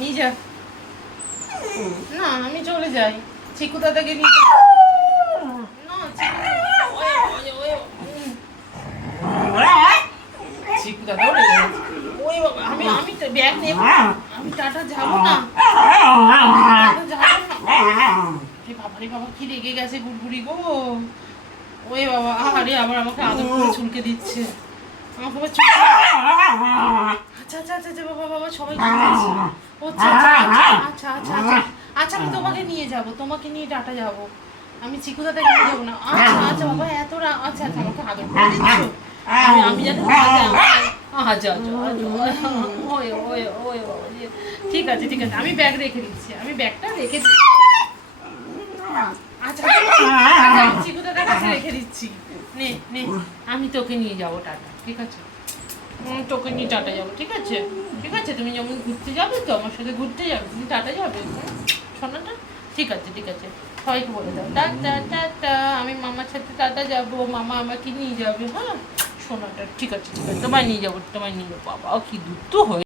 নিয়ে যা। না আমি চলে যাই, চিকু দাদাকে নিয়ে না। চিকু দাদাও রেগে গেছে। ওই বাবা, আমি আমি তো ব্যাগ নেব, আমি টাটা যাবো না, যাবো না। বাবারে বাবা, কি রেগে গেছে গুড়গুড়ি গো। ওই বাবা, আরে আবার আমাকে আদর করে চুলকে দিচ্ছে, আমাকে আবার চুলকে। আচ্ছা আচ্ছা আচ্ছা আচ্ছা, বাবা বাবা সবাই দিচ্ছে। আচ্ছা আচ্ছা আচ্ছা আচ্ছা আচ্ছা আচ্ছা, আমি তোমাকে নিয়ে যাব, তোমাকে নিয়ে টাটা যাবো, আমি চিকু দাদাকে নিয়ে যাবো না। আচ্ছা আচ্ছা বাবা, এত আচ্ছা আচ্ছা, আমাকে আদর করে দিচ্ছ, আমি জানি। আচ্ছা আচ্ছা ওই ওই ওই বাবা, ঠিক আছে ঠিক আছে, আমি ব্যাগ রেখে দিচ্ছি, আমি ব্যাগটা রেখে দিচ্ছি। আচ্ছা আচ্ছা, আমি চিকু দাদার কাছে রেখে দিচ্ছি। নে নে, আমি তোকে নিয়ে যাবো টাটা, ঠিক আছে? তোকে নিয়ে টাটা যাবো, ঠিক আছে? ঠিক আছে, তুমি যেমন ঘুরতে যাবে তো, আমার সাথে ঘুরতে যাবে, তুমি টাটা যাবে সোনাটা? ঠিক আছে ঠিক আছে, সবাইকে বলে দাও টাটা টাটা, আমি মামার সাথে টাটা যাবো, মামা আমাকে নিয়ে যাবে, হ্যাঁ সোনাটা। ঠিক আছে ঠিক আছে, তোমায় নিয়ে যাবো, তোমায় নিয়ে যাবো। বাবা কি দূর তো হয়ে